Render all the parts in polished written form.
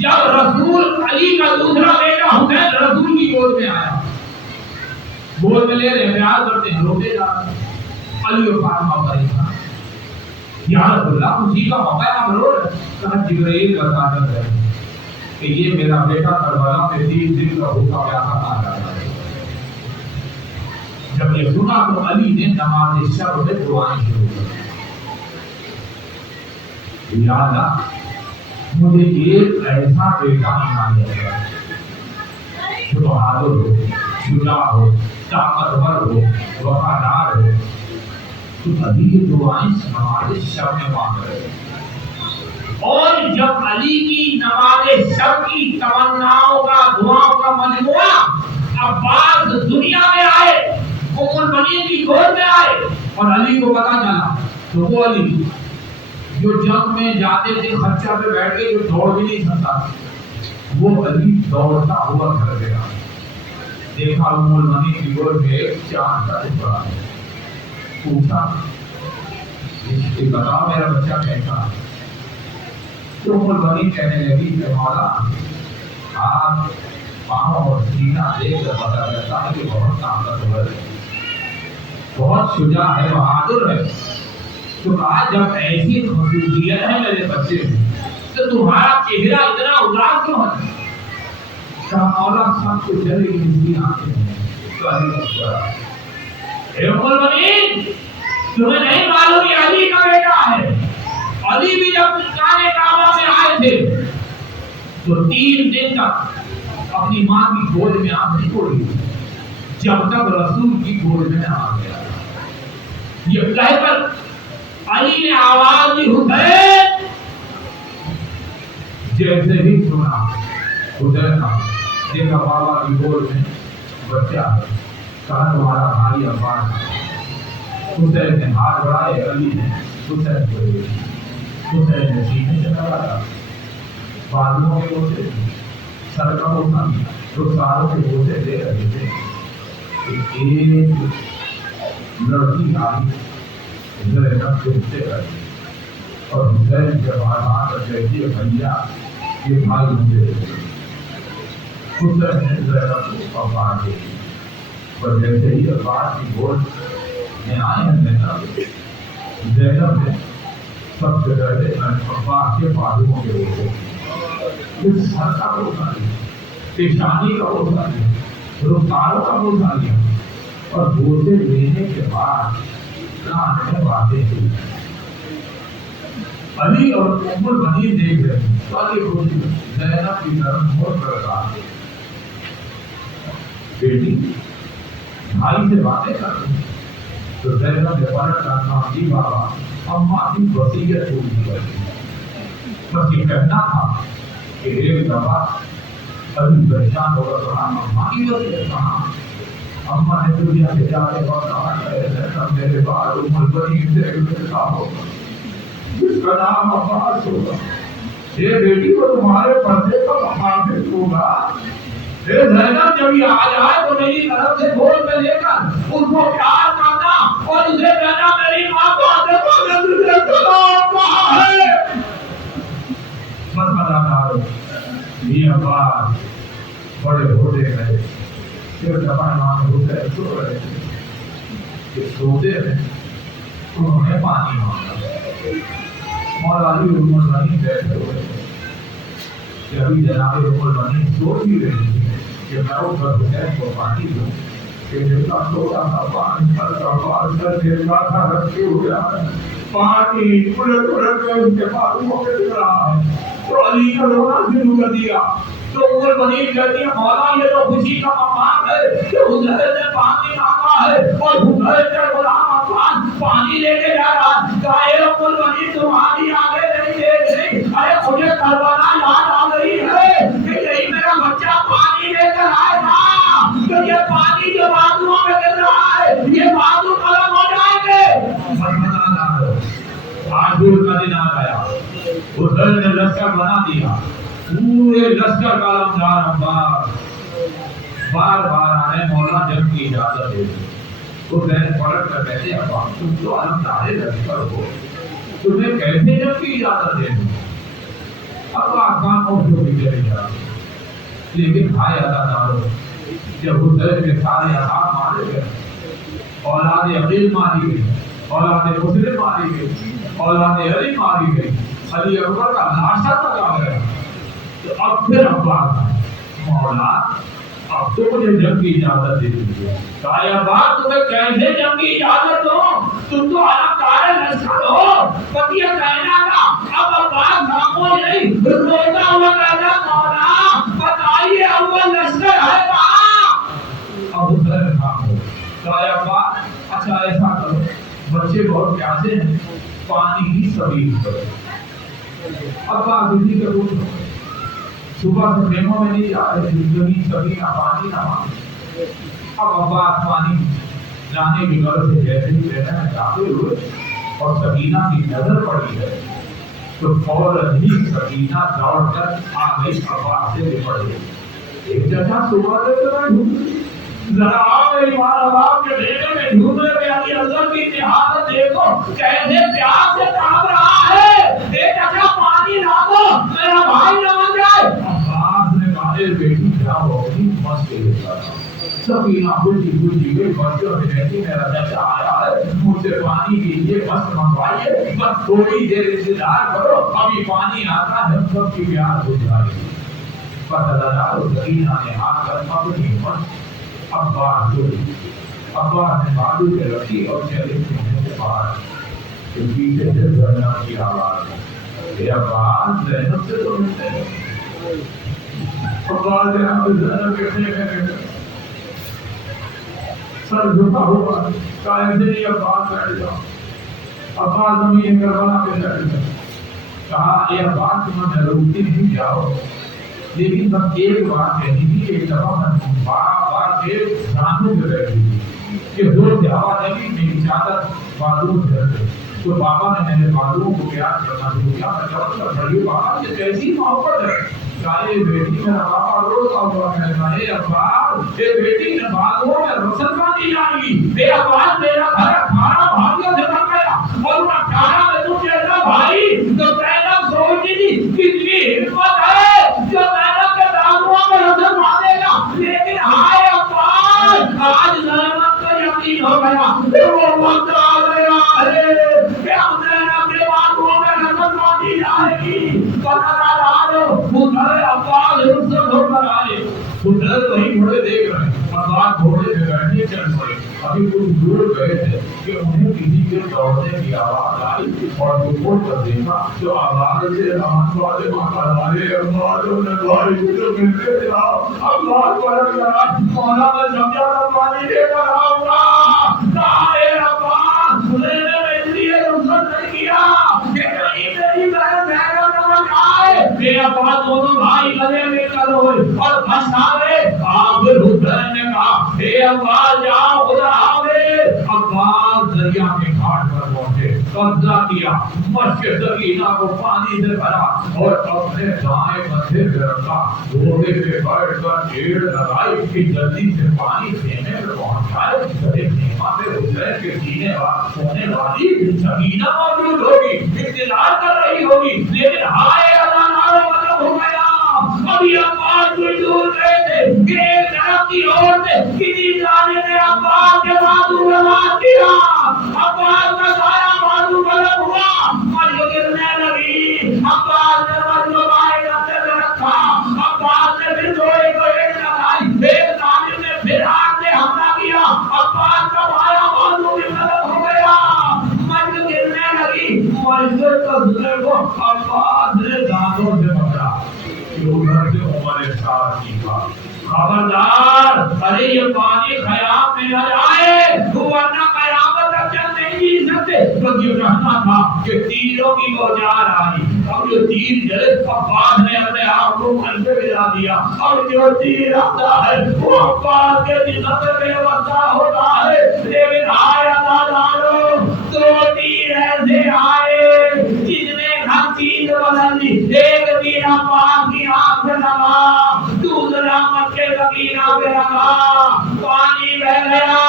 جب رسول علی کا دوسرا بیٹا حسین رسول کی گود میں آیا، گود میں لے رہے پیار کرتے ہیں، روتے جا رہے ہیں، علی و فاطمہ کا انسان یا رسول اللہ خوشی کا موقع ہے، ہم رو رہے ہیں۔ کہا جبرائیل بتا رہے ہیں کہ یہ میرا بیٹا کربلا میں 3 دن کا بھوکا پیاسا مارا جاتا ہے۔ جب یہ سنا تو علی نے نماز شب میں دعائیں شروع کی، یا اللہ مجھے ایک ایسا بیٹا عنایت کر جو بہادر ہو، شجاع ہو، طاقتور ہو، وفادار ہو۔ تو علی کی دعائیں نماز شب میں مانگ رہے ہیں، اور جب علی کی نماز شب کی تمناؤں کا دعاؤں کا مجموعہ عباس دنیا میں آئے، ام المؤمنین کی گود میں آئے، اور علی کو پتا چلا تو وہ علی جو جنگ میں جاتے تھے خچر پہ بیٹھ کے جو دوڑ بھی نہیں سکتا، وہ علی دوڑتا ہوا گھر گیا، دیکھا ام المؤمنین کی گود میں ایک چاند کا ٹکڑا ہے، پوچھا کہ بتاؤ میرا بچہ کیسا ہے؟ تو ام المؤمنین کہنے لگی کہ مولا آپ پاؤں اور سینہ دیکھ کر پتا چلتا ہے کہ بہت طاقتور ہے، بہت شجاع ہے، بہادر ہے۔ تو کہا جب ایسی خصوصیت ہے میرے بچے میں تو تمہارا چہرہ اتنا اداس کیوں ہے؟ کہا مولا سب کو چلے گی اس کی آنکھیں ہیں۔ تو علی کو پوچھا اے ام المؤمنین تمہیں نہیں معلوم یہ علی کا بیٹا ہے؟ علی بھی جب خانہ کعبہ میں آئے تھے تو 3 دن تک اپنی ماں کی گود میں آنکھ نہیں کھولی جب تک رسول کی گود میں آ گیا۔ یہ کہہ کر علی نے آواز دی حسین، جیسے ہی سنا حسین کا دیکھا بابا کی گود میں بچہ ہے، کہا تمہارا بھائی عباس ہے۔ حسین نے ہاتھ بڑھائے، علی نے حسین کو لے لیا، حسین نے سینے سے لگایا، بازوؤں کے گوشے سر کا گوشہ رخساروں کے گوشے دے رہے تھے۔ ایک لڑکی آئی زینب سے آئی اور حسین کے بھائی کر کہتی ہے بھیا یہ بھائی مجھے دے دو۔ حسین نے زینب کو عباس دے دی، اور جیسے ہی عباس کی گود میں آئے ہیں زینب نے سب سے پہلے عباس کے بازوؤں کے گوشے یہ سر کا گوشہ لیا، پیشانی کا گوشہ لیا، رخساروں کا گوشہ لیا، اور گوشے لینے کے بعد کان باتیں کی۔ علی اور ام المؤمنین دیکھ رہے ہیں تو علی خوشی زینب کی طرف موڑ کر کہا بیٹی بھائی سے باتیں کر رہی ہیں۔ تو زینب نے پلٹ کر کہا جی بابا اماں کی وصیت پوری کر دی، بس یہ کہنا تھا کہ ایک دفعہ علی پریشان ہو کر کہا اماں کی وصیت کہاں؟ اماں نے دنیا سے جا کے کہا میرے بعد ام المؤمنین سے انتخاب ہوگا جس کا نام عباس ہوگا، یہ بیٹی کو تمہارے پردے کا محافظ ہوگا۔ اے زینب جب یہ آ جائے تو میری طرف سے گود میں لے کر اس کو پیار کرنا اور اسے کہنا میری ماں کو آتے کو تجھے سلام کہا ہے۔ بس بتا دارو یہ عباس بڑے ہوتے گئے، پھر جب امام حسین سو رہے تھے کہ سوتے ہیں انہوں نے پانی مانگا، مولا علی ام المؤمنین بیٹھے ہوئے تھے کہ ابھی جناب ام المؤمنین سوچ ہی رہی تھی کہ میں اٹھ کر حسین کو پانی دوں کہ جتنا سوچا تھا پانی ہلکا پال کر دیکھا تھا رکھے ہوئے آئے پانی پلٹ پلٹ کر ان کے بازوؤں پہ گر رہا ہے۔ تو علی کا رونا شروع کر دیا۔ تو ام المؤمنین کہتی ہے مولا یہ تو خوشی کا مقام ہے کہ حسین نے پانی مانگا ہے اور حسین کے غلام عباس پانی لے کے جا رہا ہے۔ کہا اے ام المؤمنین تمہاری آگے نہیں دیکھ رہی، ارے مجھے کربلا یاد آ رہی ہے کہ یہی میرا بچہ پانی لے کر آئے گا، تو یہ پانی جو بازوؤں میں گر رہا ہے یہ بازو قلم ہو جائیں گے۔ عاشور کا دن آ گیا، حسین نے لشکر بنا دیا، پورے لشکر کا علمدار عباس بار بار آنے مولا جنگ کی اجازت دے دی۔ حسین پلٹ کر کہتے عباس تم تو علمدار لشکر ہو، تمہیں کیسے جنگ کی اجازت دے دوں؟ عباس خاموش ہو کے چلے جا. لیکن بھائی ادا دارو جب حسین کے سارے احکام مارے گئے, اولاد عقیل ماری گئی, اولاد مسلم ماری گئی, اولاد علی ماری گئی, علی اکبر کا لاشا لگا گیا, تو اب پھر عباس مولا اب تو مجھے جنگ کی اجازت دے دیجیے. کہا عباس تمہیں کیسے جنگ کی اجازت دو, تم تو علمدار لشکر ہو, وکیل کہنا تھا. اب عباس خاموش نہیں, روتا ہوا کہتا مولا بتائیے اول لشکر ہے کہاں. اب حسین خاموش. کہا عباس اچھا ایسا کرو, بچے بہت پیاسے ہیں, پانی کی سبیل کرو. عباس اسی کا روح صبح سے خیموں میں نہیں جا رہے, زندگی سبھی نہ پانی نہ مانگے. اب عباس پانی لانے کی غرض سے جیسے ہی رہنا ہے داخل ہوئے اور سکینہ کی نظر پڑی ہے تو فوراً ہی سکینہ دوڑ کر آ گئی, عباس سے لپٹ گئی. ایک جگہ صبح سے تو میں ڈھونڈ ذرا آؤ میری ماں عباس کے بیٹے میں ڈھونڈ رہے میری اللہ کی نہایت دیکھو کیسے پیاس سے کام رہا ہے, ایک جگہ پانی لا دو میرا بھائی نہ مر جائے. عباس نے کہا بیٹی کیا ہوگی مست کے لیتا تھا. سکینہ بجھی گئی بچوں سے کہتی میرا چچا آیا ہے, مجھ سے پانی لیجیے, مست منگوائیے, بس تھوڑی دیر انتظار کرو, ابھی پانی آتا ہے سب کی پیاس بجھ جائے گی. سکینہ نے ہاتھ کر اپنی مست عباس نے بازو پہ رکھی اور چلے سینے سے باہر. پیچھے سے زینب کی آواز, عباس زینب سے تو ملتے ہیں. عباس زینب کہنے سر جھکا ہوا, کہا ایسے نہیں عباس بیٹھ جاؤ. عباس زمین کربلا پہ بیٹھ گئے. کہا اے عباس تمہیں روکتی نہیں جاؤ, لیکن بس ایک بات کہنی تھی. ایک دفعہ میں بار کے دانوں پہ بیٹھی تھی کہ زور سے ہوا لگی, میری چادر بازو سے ہٹی تو بابا نے میرے بازو کو پیار کرنا شروع کیا. میں کہا بھائی بابا یہ کیسی محبت ہے. کہا یہ بیٹی میرا بابا روتا ہوا کہتا ہے عباس یہ بیٹی نے بازو میں رسل باندھی جائے گی. اے عباس میرا گھر 18 بھائیوں سے بن گیا اور ان 18 میں تم جیسا بھائی تو زینب سوچتی تھی کتنی ہمت ہے جو زینب کے دامنوں میں رسل باندھے گا. لیکن ہائے عباس آج زینب کو یقین ہو گیا وہ وقت آ گیا ہے کہ اب زینب کے دامنوں میں رسل باندھی جائے گی. عباس رخصت ہو کر آئے. حسین وہیں گھوڑے دیکھ رہے ہیں, عباس گھوڑے پہ بیٹھے چل پڑے. ابھی کچھ دور گئے تھے کہ انہیں کسی کے دوڑنے کی آواز آئی اور دور کر دیکھا تو آواز سے رحمت والے ماتا والے عباسوں نے بھائی کو ملتے جاؤ. عباس پلٹ گیا, مولا میں سمجھا تھا پانی لے کر آؤں گا. کہا اے عباس حسین نے اس لیے رخصت نہیں کیا کہ کہیں میری بہن زینب نہ مر جائے. اے عباس دونوں بھائی گلے میں کر ہوئے اور پھنسا گئے. آخر حسین نے کہا اے عباس جاؤ خدا حافظ. عباس دریا کے گھاٹ پر پہنچے, قبضہ کیا, مشک سکینہ کو پانی سے بھرا اور اپنے دائیں کندھے پہ رکھا. گھوڑے پہ بیٹھ کر چیڑ لگائی کہ جلدی سے پانی خیمے میں پہنچ جائے. خیمہ پہ حسین کے سینے ہونے والی سکینہ موجود ہوگی, انتظار کر رہی ہوگی. لیکن ہائے اللہ نارو مطلب ہو گیا. ابھی عباس کوئی دور گئے تھے کہ ایک طرف کی اور سے کسی جانے نے عباس کے بازو میں مار دیا. عباس کا سایہ بازو غلط ہوا, مجھے گرنے لگی. عباس نے مجھے بائیں کندھے پہ رکھا. عباس نے پھر گھوڑے کو ایک لگائی, ایک ظالم نے پھر ہاتھ سے حملہ کیا. عباس کا سایہ بازو بھی غلط ہو گیا, مجھے گرنے لگی. مجھے تصویر کو عباس نے دانتوں سے پکڑا. ادھر سے عمر ساتھ کی بات, خبردار ارے یہ پانی خیام میں نہ جائے ورنہ قیامت تک چل نہیں جی سکتے. بس یہ کہنا تھا کہ تیروں کی بوچھار آئی. اب جو تیر جلے عباس نے اپنے آپ کو گھر سے ملا دیا. اب جو تیر آتا ہے وہ عباس کے جسم میں وسا ہوتا ہے. لیکن ہائے اللہ جانو دو تیر ایسے آئے جس نے ہر چیز بدل دی. ایک تیر عباس کی آنکھ سے لگا, دوسرا مکے سکینہ پہ لگا, پانی بہ گیا.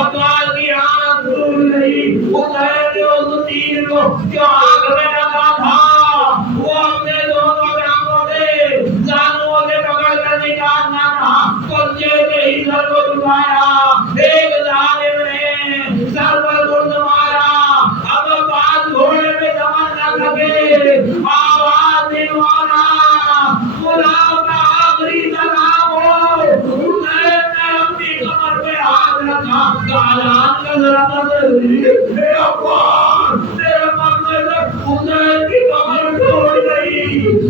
عباس کی آنکھ ڈوب گئی. حسین نے اس تیر کو جو آنکھ میں لگا تھا وہ اپنے دونوں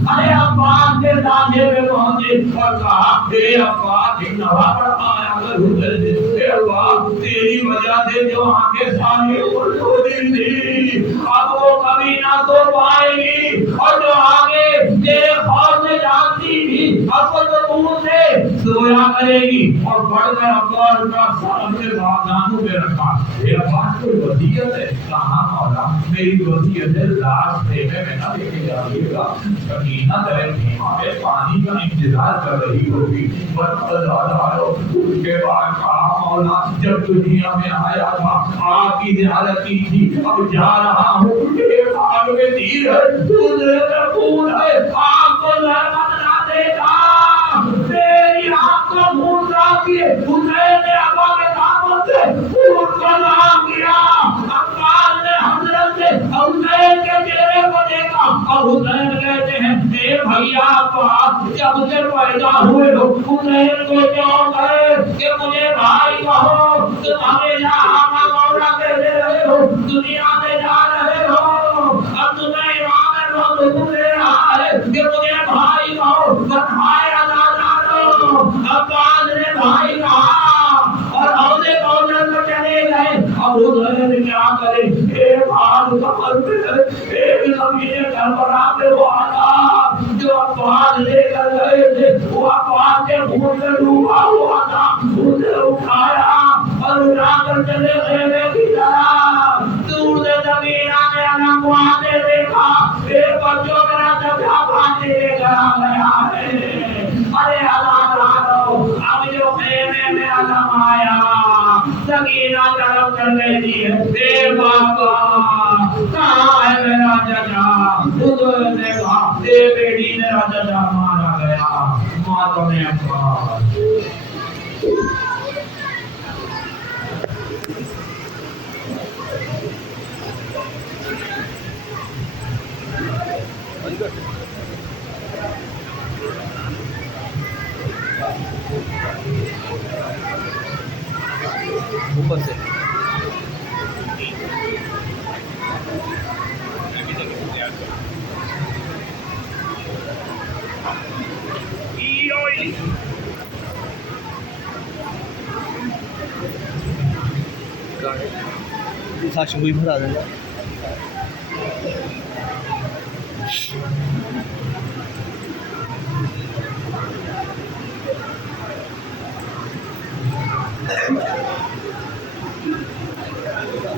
ارے عباس کے سامنے میں پہنچے اور کہا اے عباس ایک نوا پڑھایا کروں اے عباس تیری وجہ سے جو آنکھیں سامنے اردو دل تھی اب وہ کبھی نہ تو پائے گی اور جو آگے تیرے خوف سے جانتی تھی اب وہ تو دور سے سویا کرے گی اور پڑھ کر عباس کا سر اپنے بازانوں پہ رکھا اے عباس کوئی وصیت ہے کہاں مولا میری وصیت ہے لاش خیمے میں نہ لے کے جائیے گا سکینہ تیرے خیمہ میں پانی کا انتظار کر رہی ہوگی بس اس کے بعد کہا مولا جب دنیا میں آیا تھا آپ کی زیارت کی تھی اب جا رہا ہوں ایک آگ میں تیر ہے دوسرے میں خون ہے آگ کو لہمت نہ دے گا میری آگ کو خون نہ کیے حسین نے ابا کے دامن سے خون کو نام کیا عباس نے حضرت سے حسین کے چہرے کو دیکھا اور حسین کہتے ہیں اے بھیا عباس جب سے پیدا ہوئے ہو حسین کو کیوں کہے کہ مجھے بھائی کہو تم ہمیشہ آقا مولا کہتے رہے ہو دنیا سے جا رہے ہو اب تمہیں امام موضوع دے رہا ہے کہ مجھے بھائی کہو بس بھائی ادا جانو عباس نے بھائی کہا اور عہدے کوثر میں چلے گئے اب حسین کیا کرے ایک ہاتھ کمر پہ ایک زمین کربلا پہ وہ آتا جو عباس لے کر گئے تھے وہ عباس کے خون میں ڈوبا ہوا تھا اسے اٹھایا اور اٹھا کر چلے خیمے کی طرف دور سے زمین آنے والا معاہدے دیکھا ایک بچوں میرا جگہ پانی لے کر آ گیا ہے ارے اللہ رہو اب جو خیمے میں عدم آیا سکینہ طرف کر لیتی ہے اے بابا کہاں ہے میرا چچا حضور نے کہا اے بیٹی میرا چچا مارا گیا ماتم عباس اوپر سے ساکشی ہوئی بھرا دیں گا